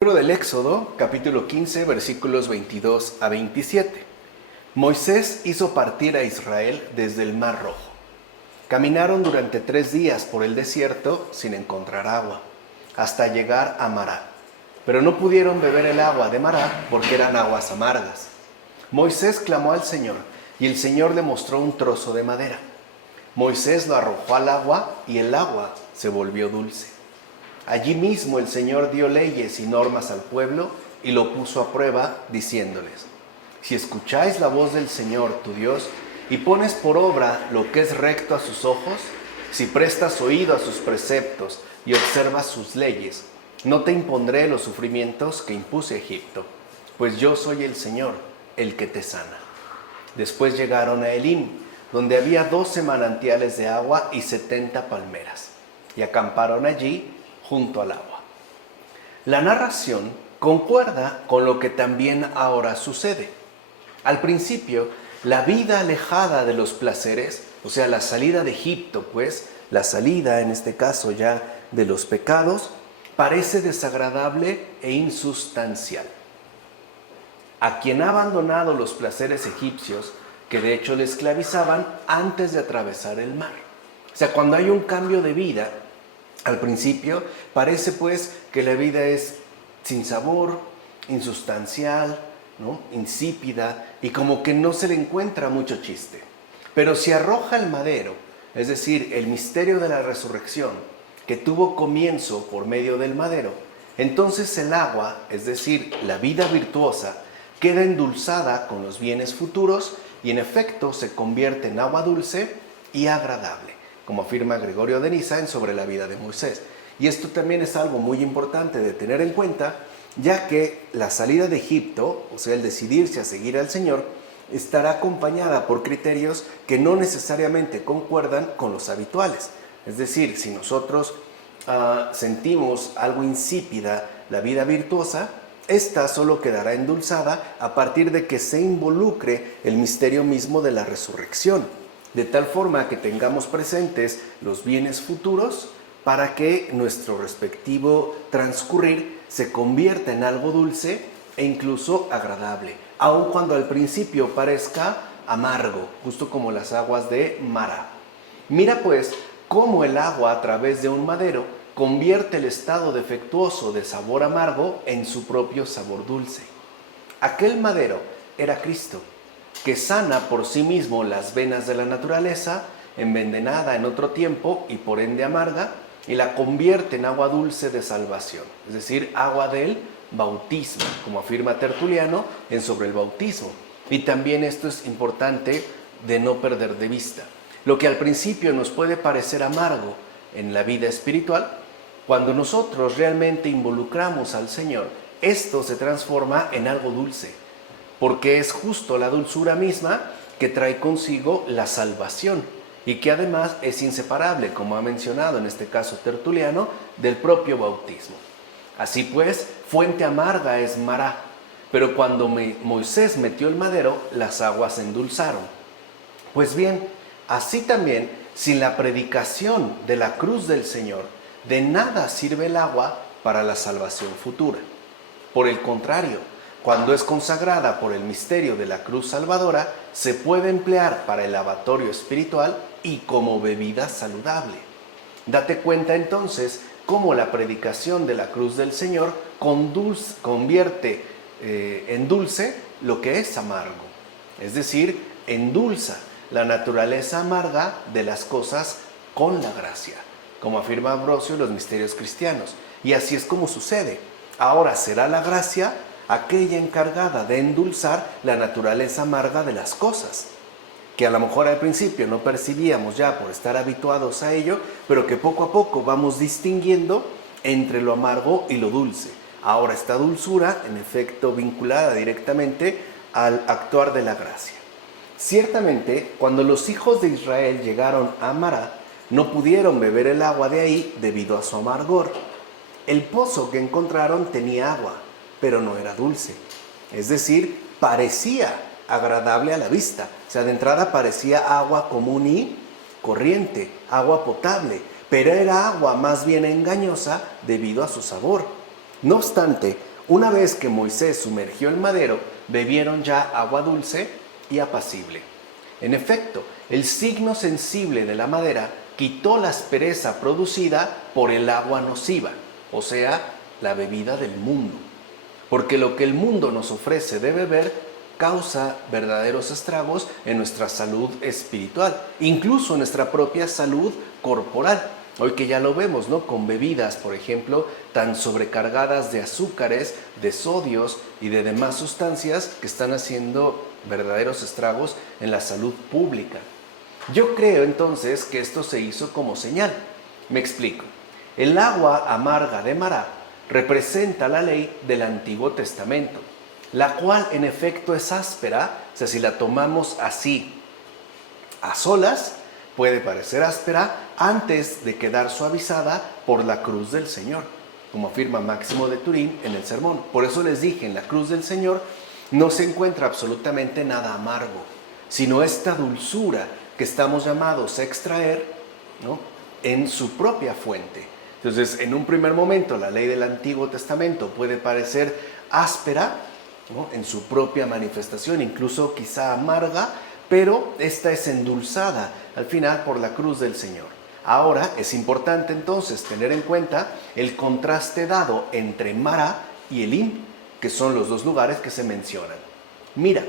Libro del Éxodo, capítulo 15, versículos 22 a 27. Moisés hizo partir a Israel desde el Mar Rojo. Caminaron durante 3 días por el desierto sin encontrar agua, hasta llegar a Mará. Pero no pudieron beber el agua de Mará porque eran aguas amargas. Moisés clamó al Señor y el Señor le mostró un trozo de madera. Moisés lo arrojó al agua y el agua se volvió dulce. Allí mismo el Señor dio leyes y normas al pueblo y lo puso a prueba, diciéndoles: si escucháis la voz del Señor tu Dios y pones por obra lo que es recto a sus ojos, si prestas oído a sus preceptos y observas sus leyes, no te impondré los sufrimientos que impuse a Egipto, pues yo soy el Señor, el que te sana. Después llegaron a Elim, donde había 12 manantiales de agua y 70 palmeras, y acamparon allí junto al agua. La narración concuerda con lo que también ahora sucede. Al principio, la vida alejada de los placeres, o sea, la salida de Egipto, pues, la salida, en este caso ya, de los pecados, parece desagradable e insustancial. A quien ha abandonado los placeres egipcios, que de hecho le esclavizaban antes de atravesar el mar. O sea, cuando hay un cambio de vida, al principio parece pues que la vida es sin sabor, insustancial, ¿no? Insípida, y como que no se le encuentra mucho chiste. Pero si arroja el madero, es decir, el misterio de la resurrección, que tuvo comienzo por medio del madero, entonces el agua, es decir, la vida virtuosa, queda endulzada con los bienes futuros y en efecto se convierte en agua dulce y agradable, como afirma Gregorio de Niza en Sobre la vida de Moisés. Y esto también es algo muy importante de tener en cuenta, ya que la salida de Egipto, o sea, el decidirse a seguir al Señor, estará acompañada por criterios que no necesariamente concuerdan con los habituales. Es decir, si nosotros sentimos algo insípida la vida virtuosa, esta solo quedará endulzada a partir de que se involucre el misterio mismo de la resurrección, de tal forma que tengamos presentes los bienes futuros para que nuestro respectivo transcurrir se convierta en algo dulce e incluso agradable, aun cuando al principio parezca amargo, justo como las aguas de Mará. Mira pues cómo el agua a través de un madero convierte el estado defectuoso de sabor amargo en su propio sabor dulce. Aquel madero era Cristo, que sana por sí mismo las venas de la naturaleza, envenenada en otro tiempo y por ende amarga, y la convierte en agua dulce de salvación, es decir, agua del bautismo, como afirma Tertuliano en Sobre el bautismo. Y también esto es importante de no perder de vista. Lo que al principio nos puede parecer amargo en la vida espiritual, cuando nosotros realmente involucramos al Señor, esto se transforma en algo dulce, porque es justo la dulzura misma que trae consigo la salvación y que además es inseparable, como ha mencionado en este caso Tertuliano, del propio bautismo. Así pues, fuente amarga es Mará, pero cuando Moisés metió el madero, las aguas se endulzaron. Pues bien, así también, sin la predicación de la cruz del Señor, de nada sirve el agua para la salvación futura. Por el contrario, cuando es consagrada por el misterio de la cruz salvadora, se puede emplear para el lavatorio espiritual y como bebida saludable. Date cuenta entonces cómo la predicación de la cruz del Señor convierte en dulce lo que es amargo, es decir, endulza la naturaleza amarga de las cosas con la gracia, como afirma Ambrosio en los misterios cristianos. Y así es como sucede. Ahora será la gracia aquella encargada de endulzar la naturaleza amarga de las cosas, que a lo mejor al principio no percibíamos ya por estar habituados a ello, pero que poco a poco vamos distinguiendo entre lo amargo y lo dulce. Ahora esta dulzura, en efecto, vinculada directamente al actuar de la gracia. Ciertamente, cuando los hijos de Israel llegaron a Mará, no pudieron beber el agua de ahí debido a su amargor. El pozo que encontraron tenía agua, pero no era dulce. Es decir, parecía agradable a la vista. O sea, de entrada parecía agua común y corriente, agua potable, pero era agua más bien engañosa debido a su sabor. No obstante, Una vez que Moisés sumergió el madero, bebieron ya agua dulce y apacible. En efecto, el signo sensible de la madera quitó la aspereza producida por el agua nociva, o sea, la bebida del mundo. Porque lo que el mundo nos ofrece de beber causa verdaderos estragos en nuestra salud espiritual, incluso en nuestra propia salud corporal. Hoy que ya lo vemos, ¿no? Con bebidas, por ejemplo, tan sobrecargadas de azúcares, de sodios y de demás sustancias que están haciendo verdaderos estragos en la salud pública. Yo creo entonces que esto se hizo como señal. Me explico. El agua amarga de Mará representa la ley del Antiguo Testamento, la cual en efecto es áspera. O sea, si la tomamos así, a solas, puede parecer áspera antes de quedar suavizada por la cruz del Señor, como afirma Máximo de Turín en el sermón. Por eso les dije, en la cruz del Señor no se encuentra absolutamente nada amargo, sino esta dulzura que estamos llamados a extraer, ¿no?, en su propia fuente. Entonces, en un primer momento, la ley del Antiguo Testamento puede parecer áspera, ¿no?, en su propia manifestación, incluso quizá amarga, pero esta es endulzada al final por la cruz del Señor. Ahora es importante entonces tener en cuenta el contraste dado entre Mará y Elim, que son los dos lugares que se mencionan. Mira,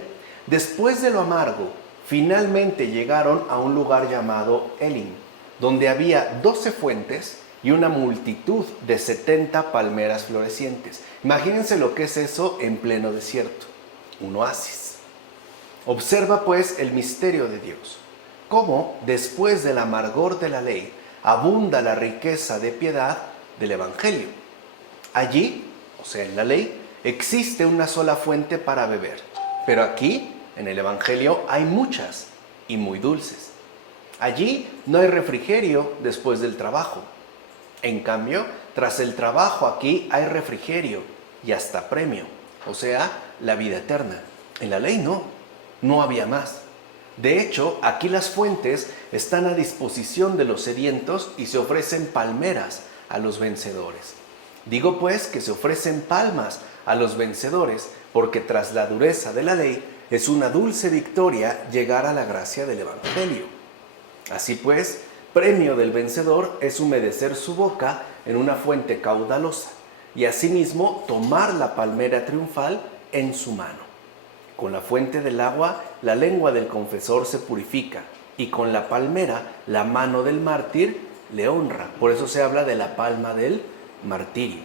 después de lo amargo, finalmente llegaron a un lugar llamado Elim, donde había 12 fuentes y una multitud de 70 palmeras florecientes. Imagínense lo que es eso en pleno desierto, un oasis. Observa pues el misterio de Dios, cómo después del amargor de la ley abunda la riqueza de piedad del Evangelio. Allí, o sea, en la ley, existe una sola fuente para beber, pero aquí, en el Evangelio, hay muchas y muy dulces. Allí no hay refrigerio después del trabajo. En cambio, tras el trabajo aquí hay refrigerio y hasta premio, o sea, la vida eterna. En la ley no había más. De hecho, aquí las fuentes están a disposición de los sedientos y se ofrecen palmeras a los vencedores. Digo pues que se ofrecen palmas a los vencedores porque tras la dureza de la ley es una dulce victoria llegar a la gracia del Evangelio. Así pues, premio del vencedor es humedecer su boca en una fuente caudalosa y asimismo tomar la palmera triunfal en su mano. Con la fuente del agua, la lengua del confesor se purifica y con la palmera, la mano del mártir le honra. Por eso se habla de la palma del martirio.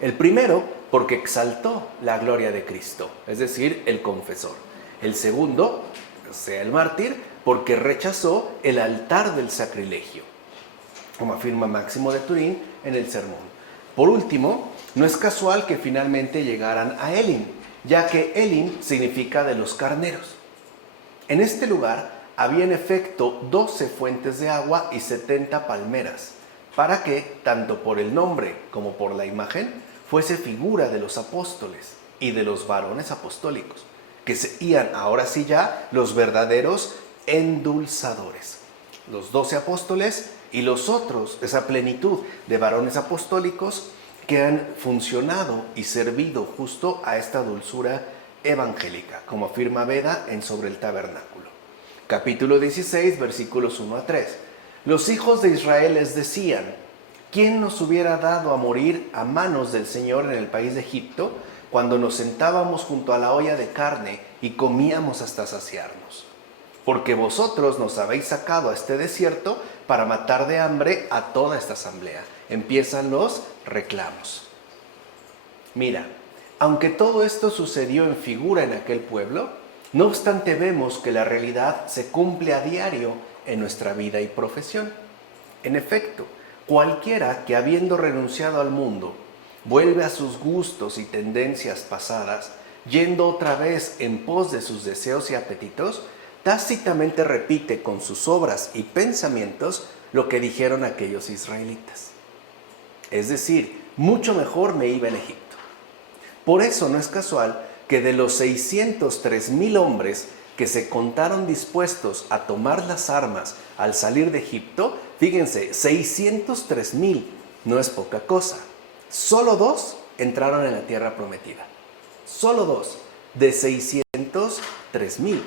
El primero, porque exaltó la gloria de Cristo, es decir, el confesor. El segundo, o sea, el mártir, porque rechazó el altar del sacrilegio, como afirma Máximo de Turín en el sermón. Por último, no es casual que finalmente llegaran a Elim, ya que Elim significa de los carneros. En este lugar había en efecto 12 fuentes de agua y 70 palmeras, para que, tanto por el nombre como por la imagen, fuese figura de los apóstoles y de los varones apostólicos, que serían ahora sí ya los verdaderos endulzadores. Los 12 apóstoles y los otros, esa plenitud de varones apostólicos que han funcionado y servido justo a esta dulzura evangélica, como afirma Beda en Sobre el Tabernáculo. Capítulo 16, versículos 1 a 3. Los hijos de Israel les decían: ¿quién nos hubiera dado a morir a manos del Señor en el país de Egipto, cuando nos sentábamos junto a la olla de carne y comíamos hasta saciarnos? Porque vosotros nos habéis sacado a este desierto para matar de hambre a toda esta asamblea. Empiezan los reclamos. Mira, aunque todo esto sucedió en figura en aquel pueblo, no obstante vemos que la realidad se cumple a diario en nuestra vida y profesión. En efecto, cualquiera que habiendo renunciado al mundo, vuelve a sus gustos y tendencias pasadas, yendo otra vez en pos de sus deseos y apetitos, tácitamente repite con sus obras y pensamientos lo que dijeron aquellos israelitas. Es decir, mucho mejor me iba en Egipto. Por eso no es casual que de los 603,000 hombres que se contaron dispuestos a tomar las armas al salir de Egipto, fíjense, 603,000 no es poca cosa. Solo 2 entraron en la tierra prometida. Solo 2 de 603,000.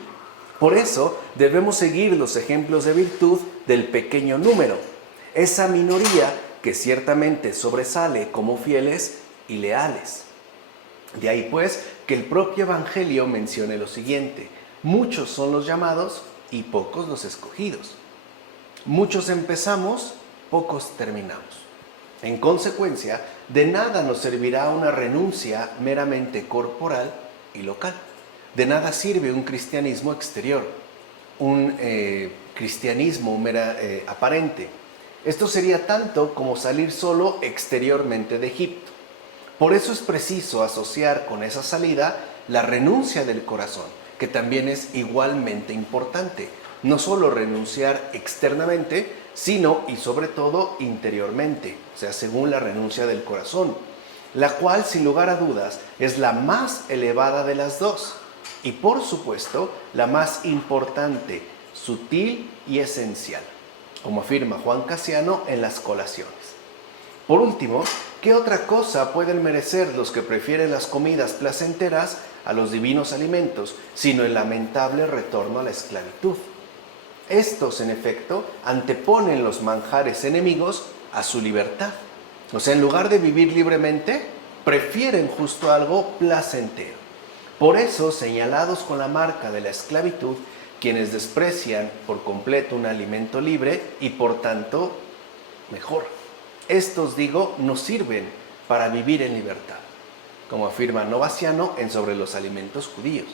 Por eso debemos seguir los ejemplos de virtud del pequeño número, esa minoría que ciertamente sobresale como fieles y leales. De ahí pues que el propio Evangelio mencione lo siguiente: muchos son los llamados y pocos los escogidos. Muchos empezamos, pocos terminamos. En consecuencia, de nada nos servirá una renuncia meramente corporal y local. De nada sirve un cristianismo exterior, un cristianismo aparente. Esto sería tanto como salir solo exteriormente de Egipto. Por eso es preciso asociar con esa salida la renuncia del corazón, que también es igualmente importante. No solo renunciar externamente, sino y sobre todo interiormente, o sea, según la renuncia del corazón, la cual sin lugar a dudas es la más elevada de las dos y por supuesto la más importante, sutil y esencial, como afirma Juan Cassiano en las Colaciones. Por último, ¿qué otra cosa pueden merecer los que prefieren las comidas placenteras a los divinos alimentos, sino el lamentable retorno a la esclavitud? Estos, en efecto, anteponen los manjares enemigos a su libertad. O sea, en lugar de vivir libremente, prefieren justo algo placentero. Por eso, señalados con la marca de la esclavitud, quienes desprecian por completo un alimento libre y por tanto mejor. Estos, digo, no sirven para vivir en libertad, como afirma Novaciano en Sobre los alimentos judíos.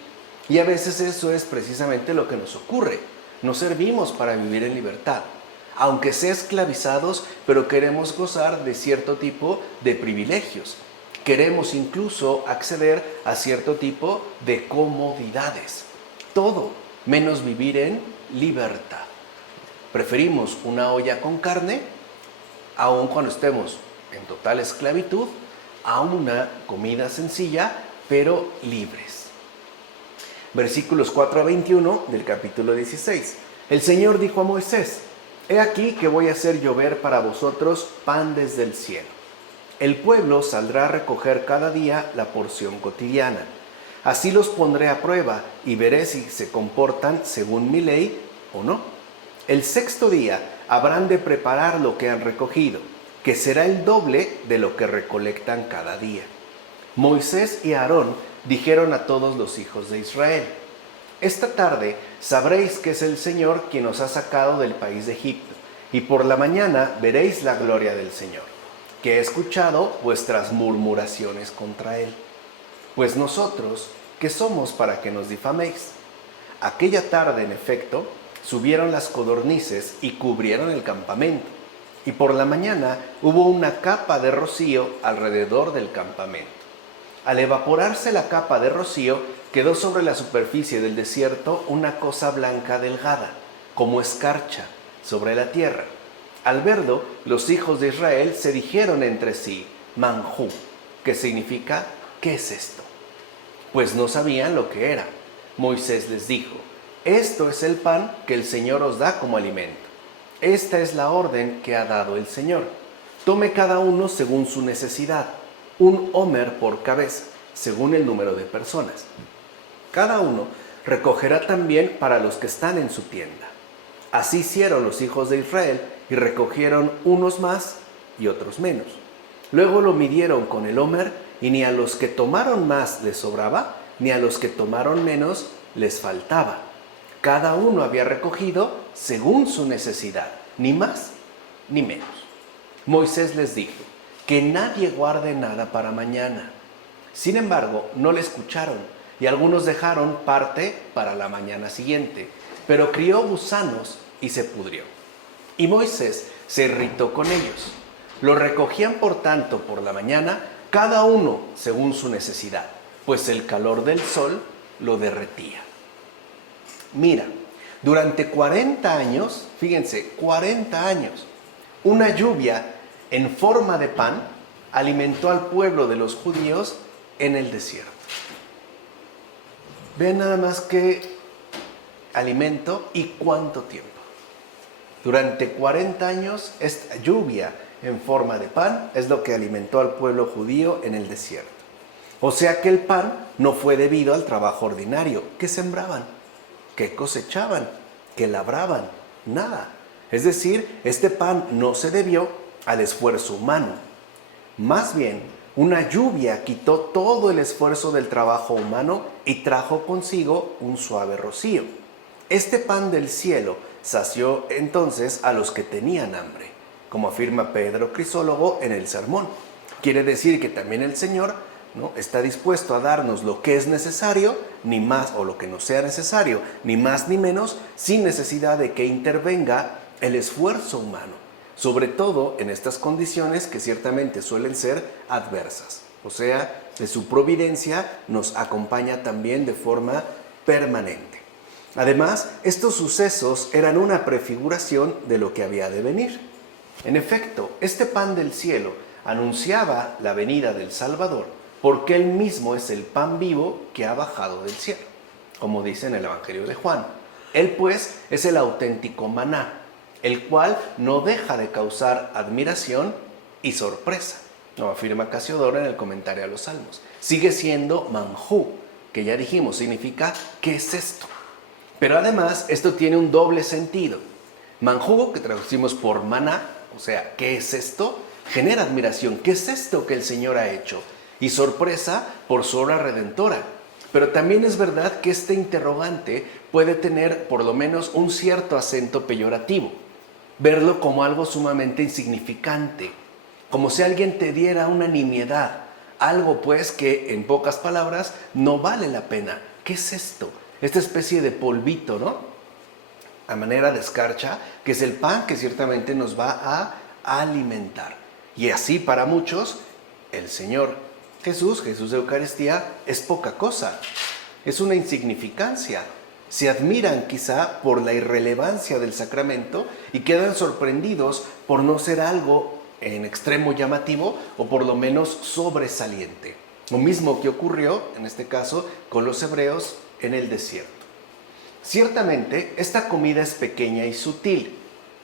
Y a veces eso es precisamente lo que nos ocurre. No servimos para vivir en libertad, aunque sea esclavizados, pero queremos gozar de cierto tipo de privilegios. Queremos incluso acceder a cierto tipo de comodidades. Todo menos vivir en libertad. Preferimos una olla con carne, aun cuando estemos en total esclavitud, a una comida sencilla, pero libres. Versículos 4 a 21 del capítulo 16. El Señor dijo a Moisés: He aquí que voy a hacer llover para vosotros pan desde el cielo. El pueblo saldrá a recoger cada día la porción cotidiana. Así los pondré a prueba y veré si se comportan según mi ley o no. El sexto día habrán de preparar lo que han recogido, que será el doble de lo que recolectan cada día. Moisés y Aarón dijeron a todos los hijos de Israel: Esta tarde sabréis que es el Señor quien os ha sacado del país de Egipto, y por la mañana veréis la gloria del Señor, que he escuchado vuestras murmuraciones contra él. Pues nosotros, ¿qué somos para que nos difaméis? Aquella tarde, en efecto, subieron las codornices y cubrieron el campamento, y por la mañana hubo una capa de rocío alrededor del campamento. Al evaporarse la capa de rocío, quedó sobre la superficie del desierto una cosa blanca delgada, como escarcha, sobre la tierra. Al verlo, los hijos de Israel se dijeron entre sí: Manjú, que significa ¿qué es esto? Pues no sabían lo que era. Moisés les dijo: Esto es el pan que el Señor os da como alimento. Esta es la orden que ha dado el Señor. Tome cada uno según su necesidad, un homer por cabeza, según el número de personas. Cada uno recogerá también para los que están en su tienda. Así hicieron los hijos de Israel y recogieron unos más y otros menos. Luego lo midieron con el homer y ni a los que tomaron más les sobraba, ni a los que tomaron menos les faltaba. Cada uno había recogido según su necesidad, ni más ni menos. Moisés les dijo: que nadie guarde nada para mañana. Sin embargo, no le escucharon, y algunos dejaron parte para la mañana siguiente, pero crió gusanos y se pudrió. Y Moisés se irritó con ellos. Lo recogían por tanto por la mañana, cada uno según su necesidad, pues el calor del sol lo derretía. Mira, durante 40 años, fíjense, 40 años, una lluvia en forma de pan alimentó al pueblo de los judíos en el desierto. Vean nada más qué alimento y cuánto tiempo. Durante 40 años esta lluvia en forma de pan es lo que alimentó al pueblo judío en el desierto. O sea que el pan no fue debido al trabajo ordinario. ¿Qué sembraban? ¿Qué cosechaban? ¿Qué labraban? Nada. Es decir, este pan no se debió al esfuerzo humano. Más bien, una lluvia quitó todo el esfuerzo del trabajo humano y trajo consigo un suave rocío. Este pan del cielo sació entonces a los que tenían hambre, como afirma Pedro Crisólogo en el sermón. Quiere decir que también el Señor, ¿no?, está dispuesto a darnos lo que es necesario, ni más, o lo que no sea necesario, ni más ni menos, sin necesidad de que intervenga el esfuerzo humano, sobre todo en estas condiciones que ciertamente suelen ser adversas. O sea, de su providencia nos acompaña también de forma permanente. Además, estos sucesos eran una prefiguración de lo que había de venir. En efecto, este pan del cielo anunciaba la venida del Salvador, porque Él mismo es el pan vivo que ha bajado del cielo, como dice en el Evangelio de Juan. Él, pues, es el auténtico maná, el cual no deja de causar admiración y sorpresa, como afirma Casiodoro en el comentario a los Salmos. Sigue siendo manjú, que ya dijimos, significa ¿qué es esto? Pero además, esto tiene un doble sentido. Manjú, que traducimos por maná, o sea, ¿qué es esto?, genera admiración. ¿Qué es esto que el Señor ha hecho? Y sorpresa por su obra redentora. Pero también es verdad que este interrogante puede tener por lo menos un cierto acento peyorativo. Verlo como algo sumamente insignificante, como si alguien te diera una nimiedad. Algo pues que, en pocas palabras, no vale la pena. ¿Qué es esto? Esta especie de polvito, ¿no?, a manera de escarcha, que es el pan que ciertamente nos va a alimentar. Y así para muchos, el Señor Jesús de Eucaristía, es poca cosa, es una insignificancia. Se admiran quizá por la irrelevancia del sacramento y quedan sorprendidos por no ser algo en extremo llamativo o por lo menos sobresaliente. Lo mismo que ocurrió, en este caso, con los hebreos en el desierto. Ciertamente, esta comida es pequeña y sutil,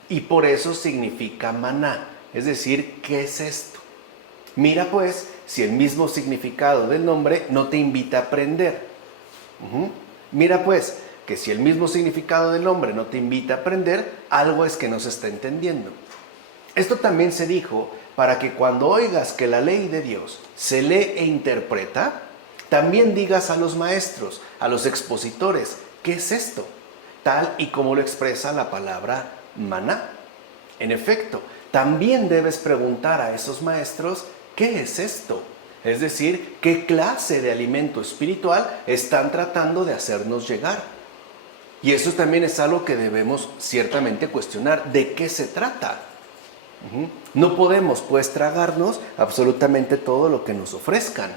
y por eso significa maná, es decir, ¿qué es esto? Mira pues si el mismo significado del nombre no te invita a aprender. Mira pues que si el mismo significado del nombre no te invita a aprender, algo es que no se está entendiendo. Esto también se dijo para que cuando oigas que la ley de Dios se lee e interpreta, también digas a los maestros, a los expositores, ¿qué es esto?, tal y como lo expresa la palabra maná. En efecto, también debes preguntar a esos maestros, ¿qué es esto? Es decir, ¿qué clase de alimento espiritual están tratando de hacernos llegar? Y eso también es algo que debemos ciertamente cuestionar. ¿De qué se trata? No podemos pues tragarnos absolutamente todo lo que nos ofrezcan.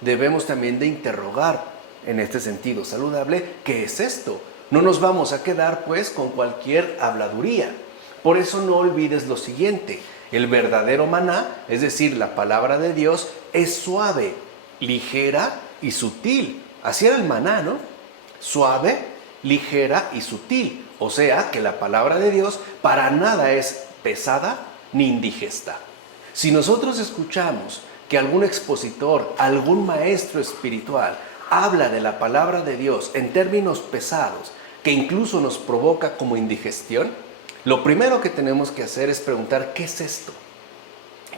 Debemos también de interrogar en este sentido saludable, ¿qué es esto? No nos vamos a quedar pues con cualquier habladuría. Por eso no olvides lo siguiente: el verdadero maná, es decir, la palabra de Dios, es suave, ligera y sutil. Así era el maná, ¿no? Suave, ligera y sutil. O sea que la palabra de Dios para nada es pesada ni indigesta. Si nosotros escuchamos que algún expositor, algún maestro espiritual habla de la palabra de Dios en términos pesados, que incluso nos provoca como indigestión, lo primero que tenemos que hacer es preguntar, ¿qué es esto?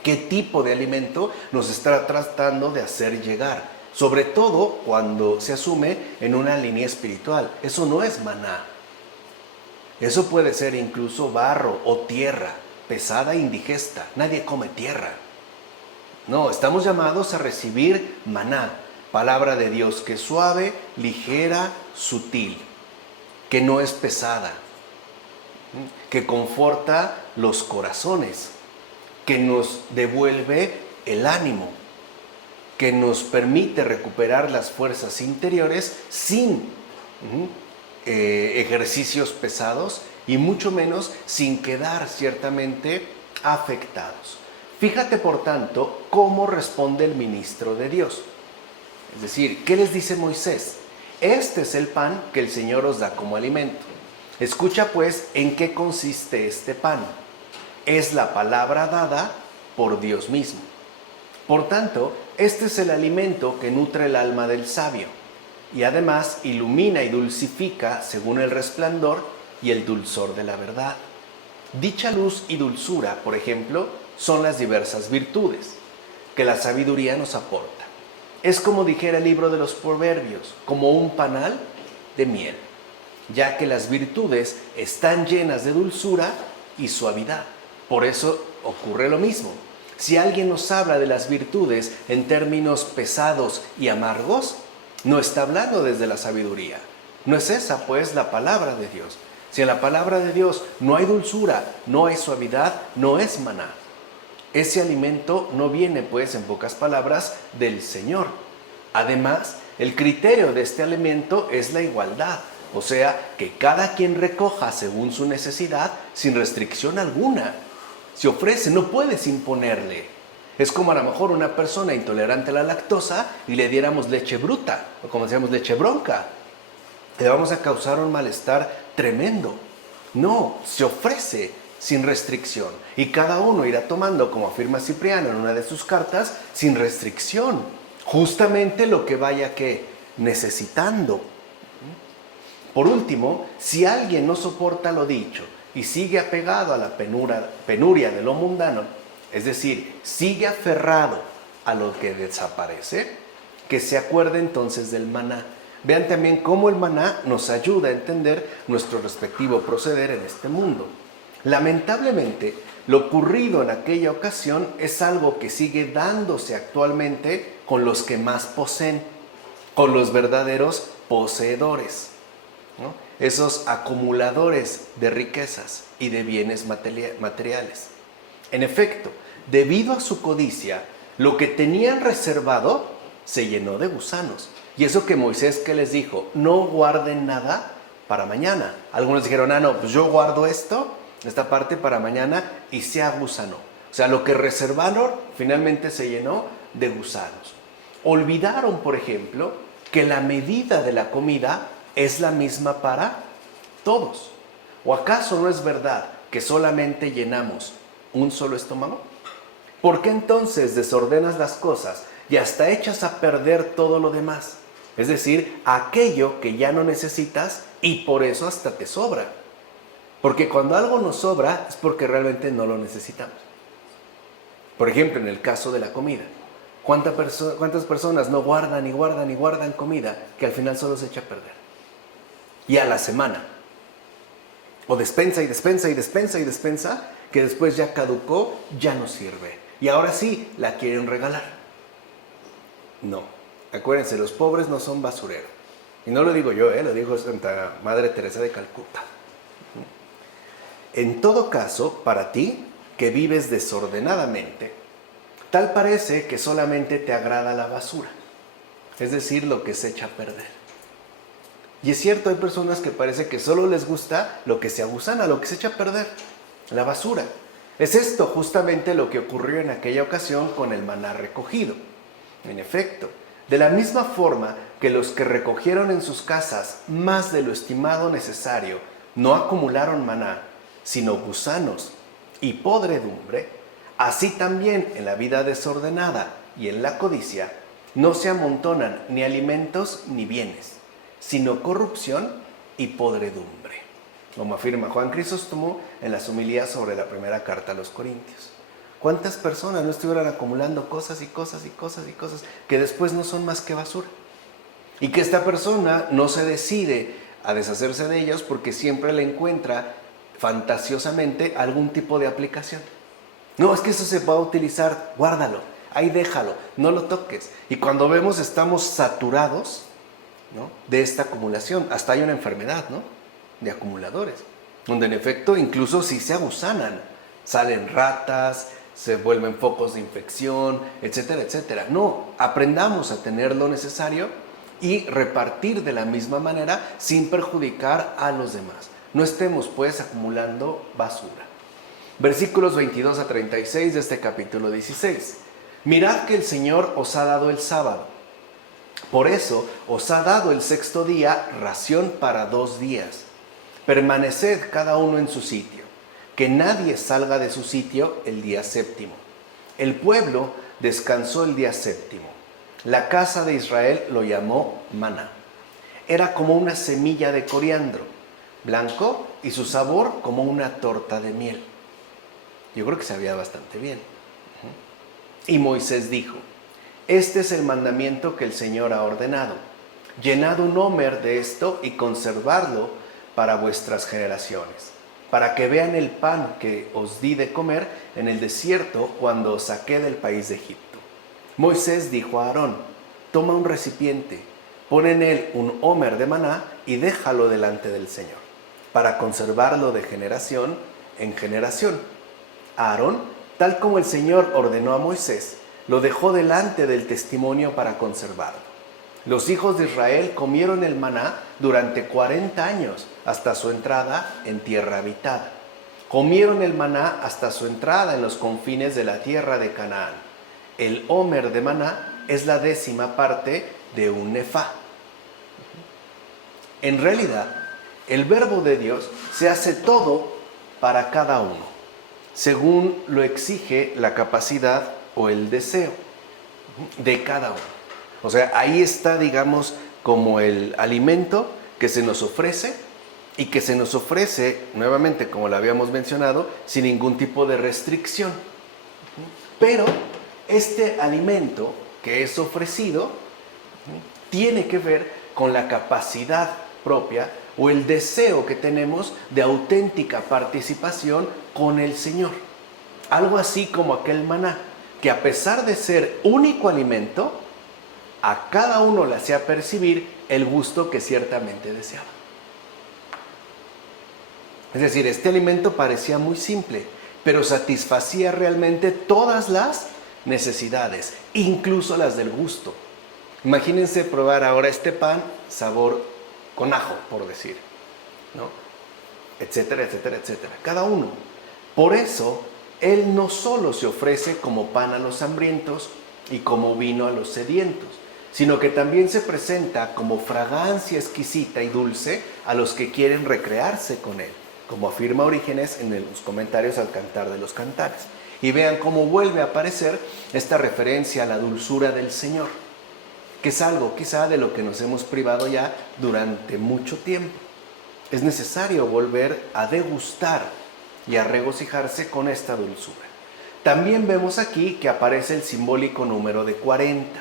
¿Qué tipo de alimento nos está tratando de hacer llegar? Sobre todo cuando se asume en una línea espiritual. Eso no es maná. Eso puede ser incluso barro o tierra, pesada e indigesta. Nadie come tierra. No, estamos llamados a recibir maná, palabra de Dios que es suave, ligera, sutil, que no es pesada, que conforta los corazones, que nos devuelve el ánimo, que nos permite recuperar las fuerzas interiores sin ejercicios pesados y mucho menos sin quedar ciertamente afectados. Fíjate, por tanto, cómo responde el ministro de Dios. Es decir, ¿qué les dice Moisés? Este es el pan que el Señor os da como alimento. Escucha pues en qué consiste este pan. Es la palabra dada por Dios mismo. Por tanto, este es el alimento que nutre el alma del sabio, y además ilumina y dulcifica según el resplandor y el dulzor de la verdad. Dicha luz y dulzura, por ejemplo, son las diversas virtudes que la sabiduría nos aporta. Es como dijera el libro de los Proverbios, como un panal de miel, ya que las virtudes están llenas de dulzura y suavidad. Por eso ocurre lo mismo. Si alguien nos habla de las virtudes en términos pesados y amargos, no está hablando desde la sabiduría. No es esa, pues, la palabra de Dios. Si en la palabra de Dios no hay dulzura, no hay suavidad, no es maná. Ese alimento no viene, pues, en pocas palabras, del Señor. Además, el criterio de este alimento es la igualdad. O sea, que cada quien recoja según su necesidad, sin restricción alguna. Se ofrece, no puedes imponerle. Es como a lo mejor una persona intolerante a la lactosa y le diéramos leche bruta, o como decíamos, leche bronca. Le vamos a causar un malestar tremendo. No, se ofrece sin restricción. Y cada uno irá tomando, como afirma Cipriano en una de sus cartas, sin restricción. Justamente lo que vaya necesitando. Por último, si alguien no soporta lo dicho y sigue apegado a la penuria de lo mundano, es decir, sigue aferrado a lo que desaparece, que se acuerde entonces del maná. Vean también cómo el maná nos ayuda a entender nuestro respectivo proceder en este mundo. Lamentablemente, lo ocurrido en aquella ocasión es algo que sigue dándose actualmente con los que más poseen, con los verdaderos poseedores, ¿no? Esos acumuladores de riquezas y de bienes materiales. En efecto, debido a su codicia, lo que tenían reservado se llenó de gusanos. Y eso que Moisés que les dijo, no guarden nada para mañana. Algunos dijeron, no, pues yo guardo esta parte para mañana y se agusanó. O sea, lo que reservaron finalmente se llenó de gusanos. Olvidaron, por ejemplo, que la medida de la comida es la misma para todos. ¿O acaso no es verdad que solamente llenamos un solo estómago? ¿Por qué entonces desordenas las cosas y hasta echas a perder todo lo demás? Es decir, aquello que ya no necesitas y por eso hasta te sobra. Porque cuando algo nos sobra es porque realmente no lo necesitamos. Por ejemplo, en el caso de la comida. ¿Cuántas personas no guardan y guardan y guardan comida que al final solo se echa a perder? Y a la semana. O despensa y despensa y despensa y despensa, que después ya caducó, ya no sirve. Y ahora sí, la quieren regalar. No. Acuérdense, los pobres no son basureros. Y no lo digo yo, lo dijo Santa Madre Teresa de Calcuta. En todo caso, para ti, que vives desordenadamente, tal parece que solamente te agrada la basura. Es decir, lo que se echa a perder. Y es cierto, hay personas que parece que solo les gusta lo que se agusana, lo que se echa a perder, la basura. Es esto justamente lo que ocurrió en aquella ocasión con el maná recogido. En efecto, de la misma forma que los que recogieron en sus casas más de lo estimado necesario no acumularon maná, sino gusanos y podredumbre, así también en la vida desordenada y en la codicia no se amontonan ni alimentos ni bienes, sino corrupción y podredumbre, como afirma Juan Crisóstomo en las homilías sobre la primera carta a los Corintios. ¿Cuántas personas no estuvieran acumulando cosas y cosas y cosas y cosas que después no son más que basura? Y que esta persona no se decide a deshacerse de ellos porque siempre le encuentra fantasiosamente algún tipo de aplicación. No, es que eso se va a utilizar, guárdalo, ahí déjalo, no lo toques. Y cuando vemos estamos saturados, ¿no?, de esta acumulación. Hasta hay una enfermedad, ¿no?, de acumuladores, donde en efecto incluso si se agusanan, salen ratas, se vuelven focos de infección, etcétera, etcétera. No, aprendamos a tener lo necesario y repartir de la misma manera sin perjudicar a los demás. No estemos pues acumulando basura. Versículos 22 a 36 de este capítulo 16. Mirad que el Señor os ha dado el sábado. Por eso os ha dado el sexto día ración para 2 días. Permaneced cada uno en su sitio, que nadie salga de su sitio el día séptimo. El pueblo descansó el día séptimo. La casa de Israel lo llamó maná. Era como una semilla de coriandro, blanco y su sabor como una torta de miel. Yo creo que sabía bastante bien. Y Moisés dijo: este es el mandamiento que el Señor ha ordenado. Llenad un homer de esto y conservadlo para vuestras generaciones, para que vean el pan que os di de comer en el desierto cuando os saqué del país de Egipto. Moisés dijo a Aarón: toma un recipiente, pon en él un homer de maná y déjalo delante del Señor, para conservarlo de generación en generación. Aarón, tal como el Señor ordenó a Moisés, lo dejó delante del testimonio para conservarlo. Los hijos de Israel comieron el maná durante 40 años hasta su entrada en tierra habitada. Comieron el maná hasta su entrada en los confines de la tierra de Canaán. El homer de maná es la 10ª parte de un nefá. En realidad, el verbo de Dios se hace todo para cada uno, según lo exige la capacidad o el deseo de cada uno. O sea, ahí está, digamos, como el alimento que se nos ofrece y que se nos ofrece, nuevamente, como lo habíamos mencionado, sin ningún tipo de restricción. Pero este alimento que es ofrecido tiene que ver con la capacidad propia o el deseo que tenemos de auténtica participación con el Señor. Algo así como aquel maná, que a pesar de ser único alimento, a cada uno le hacía percibir el gusto que ciertamente deseaba. Es decir, este alimento parecía muy simple, pero satisfacía realmente todas las necesidades, incluso las del gusto. Imagínense probar ahora este pan sabor con ajo, por decir, ¿no? Etcétera, etcétera, etcétera. Cada uno. Por eso, Él no solo se ofrece como pan a los hambrientos y como vino a los sedientos, sino que también se presenta como fragancia exquisita y dulce a los que quieren recrearse con Él, como afirma Orígenes en los comentarios al Cantar de los Cantares. Y vean cómo vuelve a aparecer esta referencia a la dulzura del Señor, que es algo quizá de lo que nos hemos privado ya durante mucho tiempo. Es necesario volver a degustar y a regocijarse con esta dulzura. También vemos aquí que aparece el simbólico número de 40.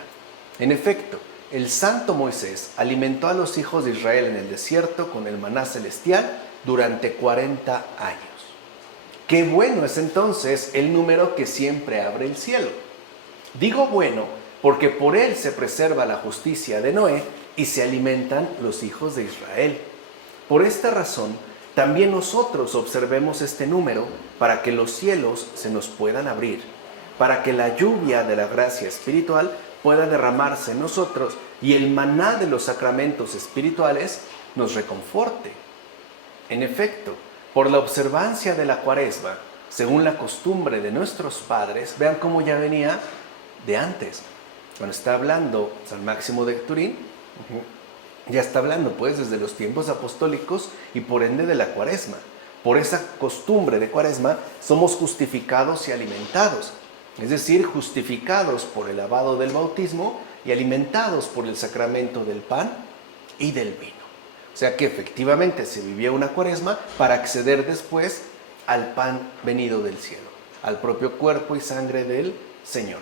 En efecto, el santo Moisés alimentó a los hijos de Israel en el desierto con el maná celestial durante 40 años. Qué bueno es entonces el número que siempre abre el cielo. Digo bueno porque por él se preserva la justicia de Noé y se alimentan los hijos de Israel. Por esta razón, también nosotros observemos este número para que los cielos se nos puedan abrir, para que la lluvia de la gracia espiritual pueda derramarse en nosotros y el maná de los sacramentos espirituales nos reconforte. En efecto, por la observancia de la Cuaresma, según la costumbre de nuestros padres, vean cómo ya venía de antes. Cuando está hablando San Máximo de Turín, ya está hablando pues desde los tiempos apostólicos y por ende de la Cuaresma. Por esa costumbre de Cuaresma somos justificados y alimentados. Es decir, justificados por el lavado del bautismo y alimentados por el sacramento del pan y del vino. O sea que efectivamente se vivía una Cuaresma para acceder después al pan venido del cielo, al propio cuerpo y sangre del Señor.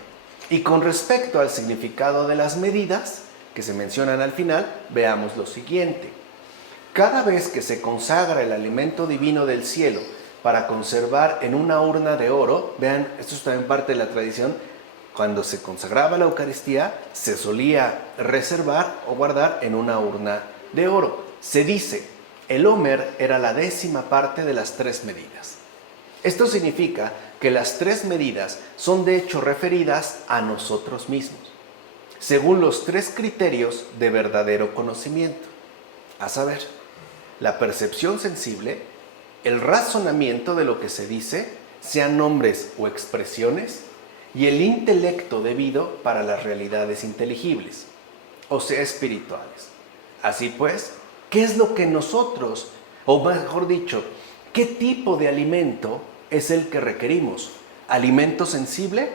Y con respecto al significado de las medidas que se mencionan al final, veamos lo siguiente. Cada vez que se consagra el alimento divino del cielo para conservar en una urna de oro, vean, esto es también parte de la tradición, cuando se consagraba la Eucaristía, se solía reservar o guardar en una urna de oro. Se dice, el homer era la 10ª parte de las 3 medidas. Esto significa que las 3 medidas son de hecho referidas a nosotros mismos, según los 3 criterios de verdadero conocimiento, a saber, la percepción sensible, el razonamiento de lo que se dice, sean nombres o expresiones, y el intelecto debido para las realidades inteligibles, o sea, espirituales. Así pues, ¿qué es lo que nosotros, o mejor dicho, qué tipo de alimento es el que requerimos? ¿Alimento sensible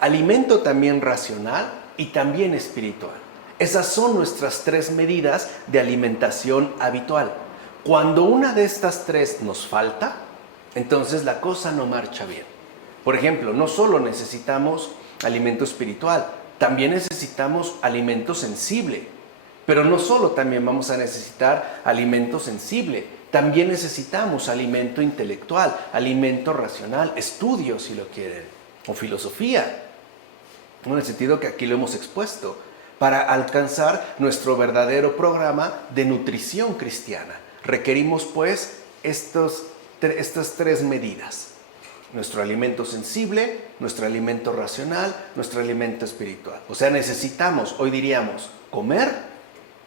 alimento también racional y también espiritual. Esas son nuestras 3 medidas de alimentación habitual. Cuando una de estas 3 nos falta, entonces la cosa no marcha bien. Por ejemplo, no solo necesitamos alimento espiritual, también necesitamos alimento sensible. Pero no solo también vamos a necesitar alimento sensible, también necesitamos alimento intelectual, alimento racional, estudio si lo quieren, o filosofía. En el sentido que aquí lo hemos expuesto, para alcanzar nuestro verdadero programa de nutrición cristiana. Requerimos pues estas 3 medidas. Nuestro alimento sensible, nuestro alimento racional, nuestro alimento espiritual. O sea, necesitamos, hoy diríamos, comer,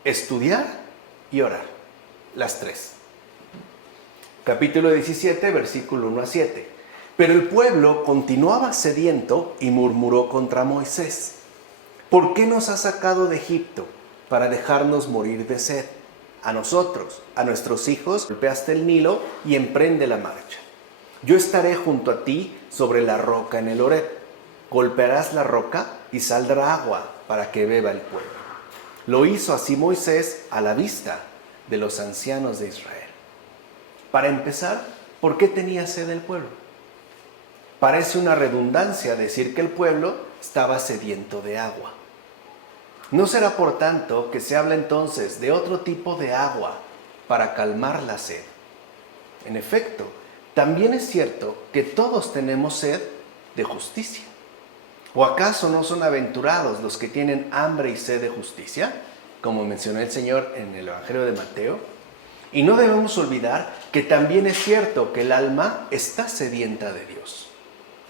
estudiar y orar. Las 3. Capítulo 17, versículo 1 a 7. Pero el pueblo continuaba sediento y murmuró contra Moisés. ¿Por qué nos has sacado de Egipto para dejarnos morir de sed? A nosotros, a nuestros hijos, golpeaste el Nilo y emprende la marcha. Yo estaré junto a ti sobre la roca en el Horeb. Golpearás la roca y saldrá agua para que beba el pueblo. Lo hizo así Moisés a la vista de los ancianos de Israel. Para empezar, ¿por qué tenía sed el pueblo? Parece una redundancia decir que el pueblo estaba sediento de agua. ¿No será por tanto que se habla entonces de otro tipo de agua para calmar la sed? En efecto, también es cierto que todos tenemos sed de justicia. ¿O acaso no son aventurados los que tienen hambre y sed de justicia? Como mencionó el Señor en el Evangelio de Mateo. Y no debemos olvidar que también es cierto que el alma está sedienta de Dios,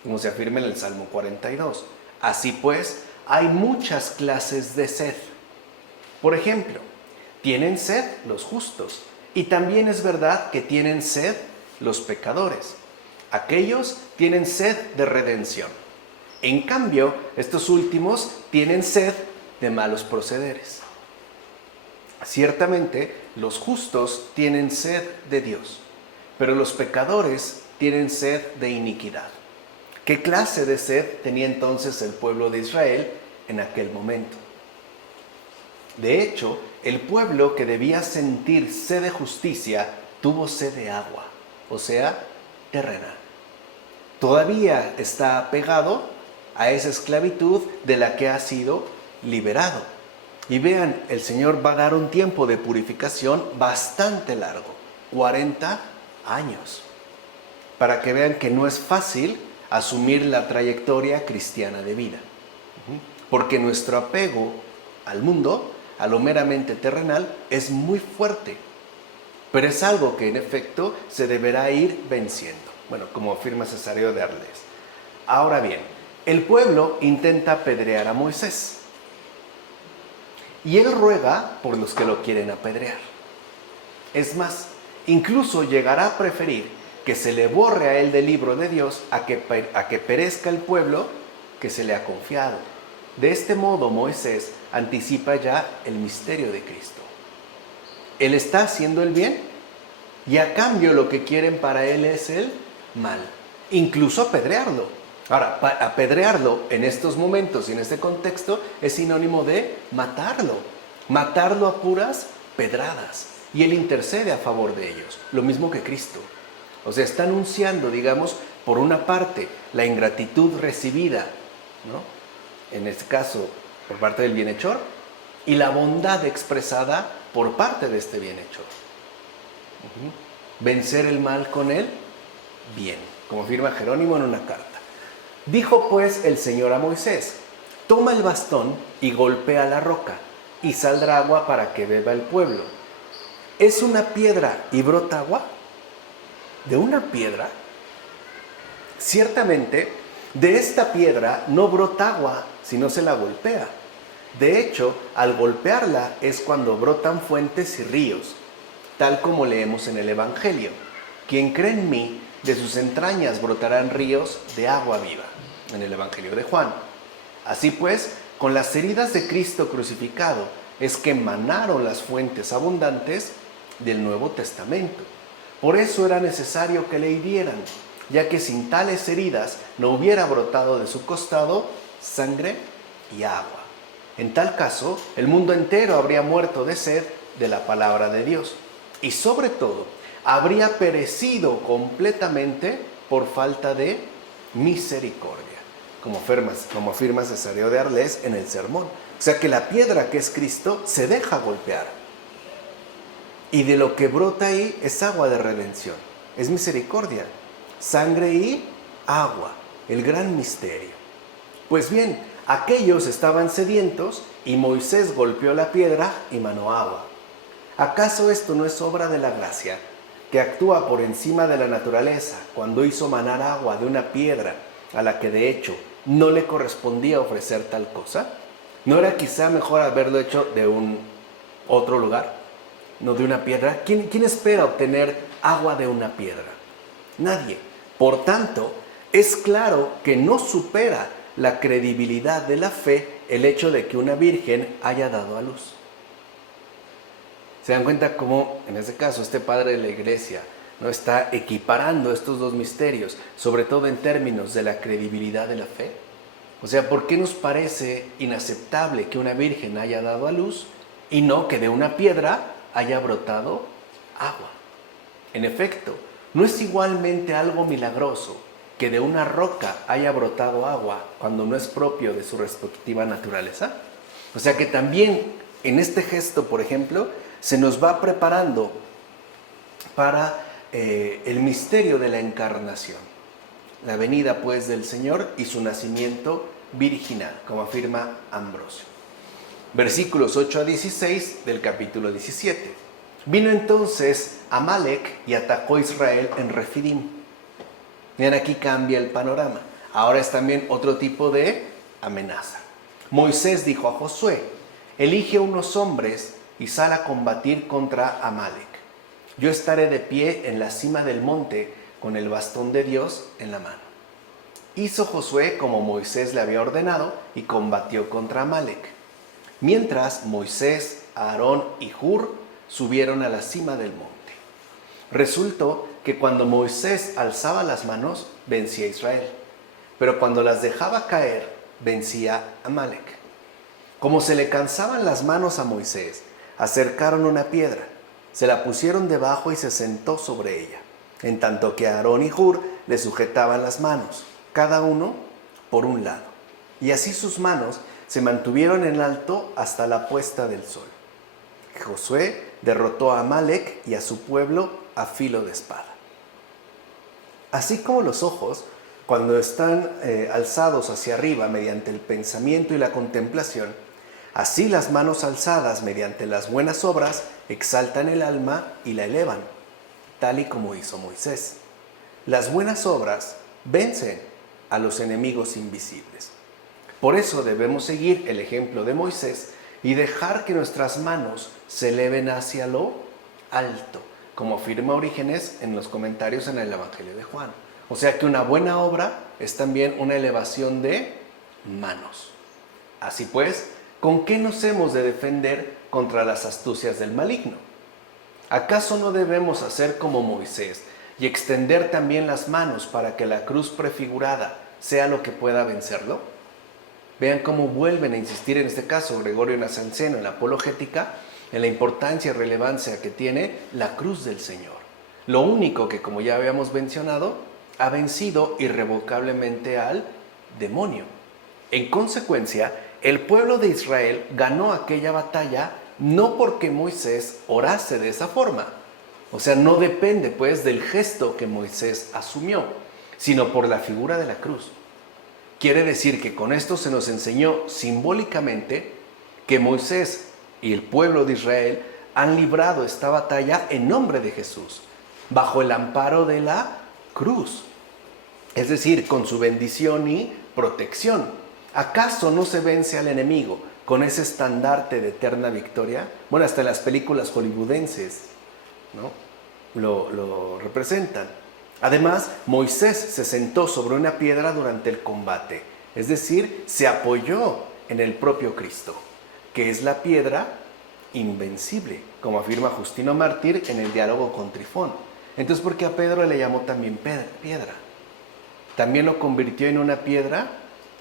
como se afirma en el Salmo 42. Así pues, hay muchas clases de sed. Por ejemplo, tienen sed los justos, y también es verdad que tienen sed los pecadores. Aquellos tienen sed de redención. En cambio, estos últimos tienen sed de malos procederes. Ciertamente, los justos tienen sed de Dios, pero los pecadores tienen sed de iniquidad. ¿Qué clase de sed tenía entonces el pueblo de Israel en aquel momento? De hecho, el pueblo que debía sentir sed de justicia tuvo sed de agua, o sea, terrenal. Todavía está apegado a esa esclavitud de la que ha sido liberado. Y vean, el Señor va a dar un tiempo de purificación bastante largo, 40 años, para que vean que no es fácil asumir la trayectoria cristiana de vida. Porque nuestro apego al mundo, a lo meramente terrenal, es muy fuerte. Pero es algo que en efecto se deberá ir venciendo. Bueno, como afirma Cesáreo de Arles. Ahora bien, el pueblo intenta apedrear a Moisés. Y él ruega por los que lo quieren apedrear. Es más, incluso llegará a preferir que se le borre a él del libro de Dios a que perezca el pueblo que se le ha confiado. De este modo Moisés anticipa ya el misterio de Cristo. Él está haciendo el bien y a cambio lo que quieren para él es el mal, incluso apedrearlo. Ahora, apedrearlo en estos momentos y en este contexto es sinónimo de matarlo a puras pedradas. Y él intercede a favor de ellos, lo mismo que Cristo. O sea, está anunciando, digamos, por una parte, la ingratitud recibida, ¿no? En este caso, por parte del bienhechor, y la bondad expresada por parte de este bienhechor. Vencer el mal con el bien, como afirma Jerónimo en una carta. Dijo pues el Señor a Moisés: toma el bastón y golpea la roca, y saldrá agua para que beba el pueblo. ¿Es una piedra y brota agua? ¿De una piedra? Ciertamente, de esta piedra no brota agua si no se la golpea. De hecho, al golpearla es cuando brotan fuentes y ríos, tal como leemos en el Evangelio. Quien cree en mí, de sus entrañas brotarán ríos de agua viva, en el Evangelio de Juan. Así pues, con las heridas de Cristo crucificado es que emanaron las fuentes abundantes del Nuevo Testamento. Por eso era necesario que le hirieran, ya que sin tales heridas no hubiera brotado de su costado sangre y agua. En tal caso, el mundo entero habría muerto de sed de la palabra de Dios y sobre todo habría perecido completamente por falta de misericordia, como afirma Cesáreo de Arles en el sermón. O sea que la piedra que es Cristo se deja golpear y de lo que brota ahí es agua de redención, es misericordia, sangre y agua, el gran misterio. Pues bien, aquellos estaban sedientos y Moisés golpeó la piedra y manó agua. ¿Acaso esto no es obra de la gracia, que actúa por encima de la naturaleza cuando hizo manar agua de una piedra a la que de hecho no le correspondía ofrecer tal cosa? ¿No era quizá mejor haberlo hecho de un otro lugar, no de una piedra? ¿Quién espera obtener agua de una piedra? Nadie. Por tanto, es claro que no supera la credibilidad de la fe el hecho de que una virgen haya dado a luz. ¿Se dan cuenta cómo, en este caso, este padre de la iglesia no está equiparando estos dos misterios, sobre todo en términos de la credibilidad de la fe? O sea, ¿por qué nos parece inaceptable que una virgen haya dado a luz y no que de una piedra haya brotado agua? En efecto, ¿no es igualmente algo milagroso que de una roca haya brotado agua cuando no es propio de su respectiva naturaleza? O sea que también en este gesto, por ejemplo, se nos va preparando para el misterio de la encarnación, la venida pues del Señor y su nacimiento virginal, como afirma Ambrosio. Versículos 8 a 16 del capítulo 17. Vino entonces Amalec y atacó a Israel en Refidim. Miren, aquí cambia el panorama. Ahora es también otro tipo de amenaza. Moisés dijo a Josué: elige unos hombres y sal a combatir contra Amalec. Yo estaré de pie en la cima del monte con el bastón de Dios en la mano. Hizo Josué como Moisés le había ordenado y combatió contra Amalec. Mientras Moisés, Aarón y Hur subieron a la cima del monte. Resultó que cuando Moisés alzaba las manos, vencía a Israel, pero cuando las dejaba caer, vencía a Amalec. Como se le cansaban las manos a Moisés, acercaron una piedra, se la pusieron debajo y se sentó sobre ella, en tanto que Aarón y Hur le sujetaban las manos, cada uno por un lado. Y así sus manos se mantuvieron en alto hasta la puesta del sol. Josué derrotó a Amalec y a su pueblo a filo de espada. Así como los ojos, cuando están alzados hacia arriba mediante el pensamiento y la contemplación, así las manos alzadas mediante las buenas obras exaltan el alma y la elevan, tal y como hizo Moisés. Las buenas obras vencen a los enemigos invisibles. Por eso debemos seguir el ejemplo de Moisés y dejar que nuestras manos se eleven hacia lo alto, como afirma Orígenes en los comentarios en el Evangelio de Juan. O sea que una buena obra es también una elevación de manos. Así pues, ¿con qué nos hemos de defender contra las astucias del maligno? ¿Acaso no debemos hacer como Moisés y extender también las manos para que la cruz prefigurada sea lo que pueda vencerlo? Vean cómo vuelven a insistir en este caso Gregorio Nacianceno en la Apologética en la importancia y relevancia que tiene la cruz del Señor. Lo único que, como ya habíamos mencionado, ha vencido irrevocablemente al demonio. En consecuencia, el pueblo de Israel ganó aquella batalla no porque Moisés orase de esa forma, o sea, no depende pues del gesto que Moisés asumió, sino por la figura de la cruz. Quiere decir que con esto se nos enseñó simbólicamente que Moisés y el pueblo de Israel han librado esta batalla en nombre de Jesús, bajo el amparo de la cruz, es decir, con su bendición y protección. ¿Acaso no se vence al enemigo con ese estandarte de eterna victoria? Bueno, hasta en las películas hollywoodenses, ¿no? lo representan. Además, Moisés se sentó sobre una piedra durante el combate, es decir, se apoyó en el propio Cristo, que es la piedra invencible, como afirma Justino Mártir en el diálogo con Trifón. Entonces, ¿por qué a Pedro le llamó también piedra? ¿También lo convirtió en una piedra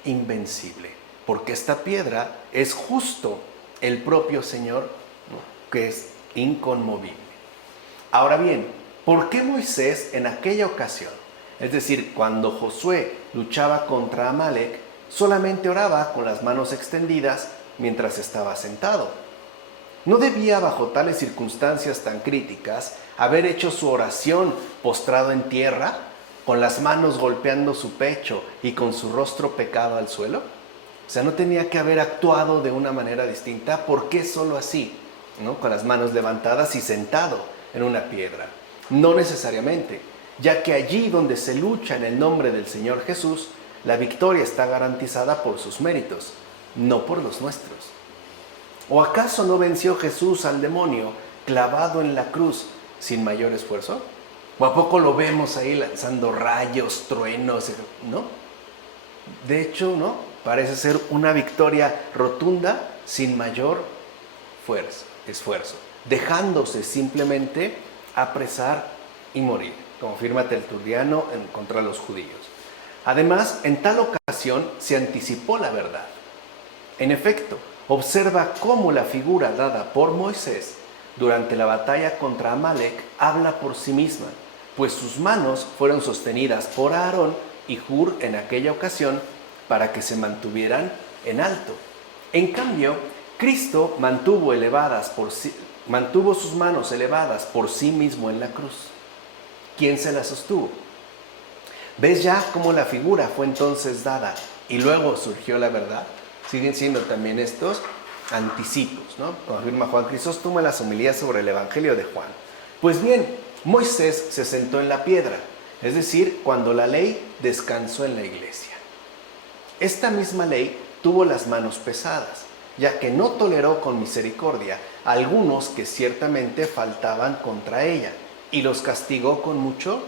invencible, porque esta piedra es justo el propio Señor, ¿no?, que es inconmovible. Ahora bien, ¿por qué Moisés en aquella ocasión, es decir, cuando Josué luchaba contra Amalek, solamente oraba con las manos extendidas mientras estaba sentado? ¿No debía, bajo tales circunstancias tan críticas, haber hecho su oración postrado en tierra, con las manos golpeando su pecho y con su rostro pegado al suelo? O sea, ¿no tenía que haber actuado de una manera distinta? ¿Por qué solo así, ¿no?, con las manos levantadas y sentado en una piedra? No necesariamente, ya que allí donde se lucha en el nombre del Señor Jesús, la victoria está garantizada por sus méritos, no por los nuestros. ¿O acaso no venció Jesús al demonio clavado en la cruz sin mayor esfuerzo? ¿O a poco lo vemos ahí lanzando rayos, truenos, no? De hecho, no, parece ser una victoria rotunda sin mayor esfuerzo, dejándose simplemente apresar y morir, como afirma Tertuliano contra los judíos. Además, en tal ocasión se anticipó la verdad. En efecto, observa cómo la figura dada por Moisés durante la batalla contra Amalek habla por sí misma, pues sus manos fueron sostenidas por Aarón y Hur en aquella ocasión para que se mantuvieran en alto. En cambio, Cristo mantuvo sus manos elevadas por sí mismo en la cruz. ¿Quién se las sostuvo? ¿Ves ya cómo la figura fue entonces dada y luego surgió la verdad? Siguen siendo también estos anticipos, ¿no? Como afirma Juan Crisóstomo en las homilías sobre el Evangelio de Juan. Pues bien, Moisés se sentó en la piedra, es decir, cuando la ley descansó en la iglesia. Esta misma ley tuvo las manos pesadas, ya que no toleró con misericordia a algunos que ciertamente faltaban contra ella, y los castigó con mucho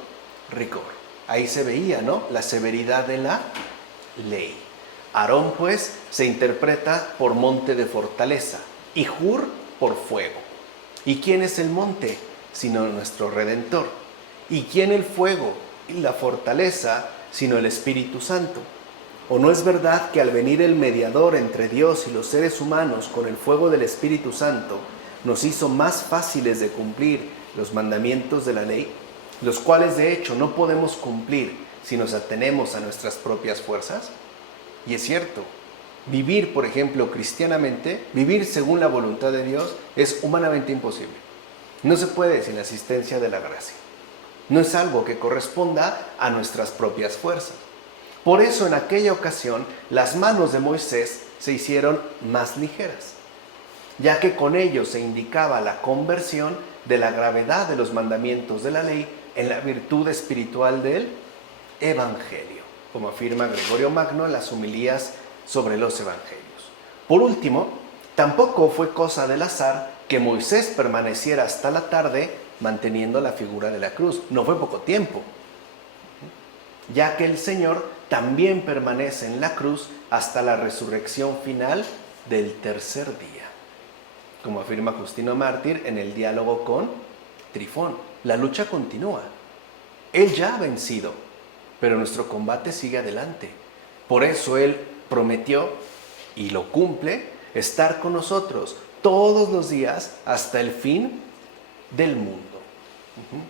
rigor. Ahí se veía, ¿no?, la severidad de la ley. Aarón, pues, se interpreta por monte de fortaleza y Hur por fuego. ¿Y quién es el monte sino nuestro Redentor? ¿Y quién el fuego y la fortaleza sino el Espíritu Santo? ¿O no es verdad que al venir el mediador entre Dios y los seres humanos con el fuego del Espíritu Santo, nos hizo más fáciles de cumplir los mandamientos de la ley, los cuales de hecho no podemos cumplir si nos atenemos a nuestras propias fuerzas? Y es cierto, vivir, por ejemplo, cristianamente, vivir según la voluntad de Dios, es humanamente imposible. No se puede sin la asistencia de la gracia. No es algo que corresponda a nuestras propias fuerzas. Por eso, en aquella ocasión, las manos de Moisés se hicieron más ligeras, ya que con ello se indicaba la conversión de la gravedad de los mandamientos de la ley en la virtud espiritual del Evangelio, como afirma Gregorio Magno en las homilías sobre los Evangelios. Por último, tampoco fue cosa del azar que Moisés permaneciera hasta la tarde manteniendo la figura de la cruz. No fue poco tiempo, ya que el Señor también permanece en la cruz hasta la resurrección final del tercer día, como afirma Justino Mártir en el diálogo con Trifón. La lucha continúa. Él ya ha vencido, pero nuestro combate sigue adelante. Por eso Él prometió, y lo cumple, estar con nosotros todos los días hasta el fin del mundo.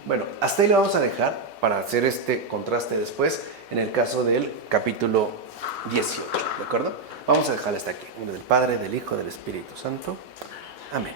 Bueno, hasta ahí lo vamos a dejar para hacer este contraste después en el caso del capítulo 18, ¿de acuerdo? Vamos a dejarlo hasta aquí. En nombre del Padre, del Hijo, del Espíritu Santo. Amén.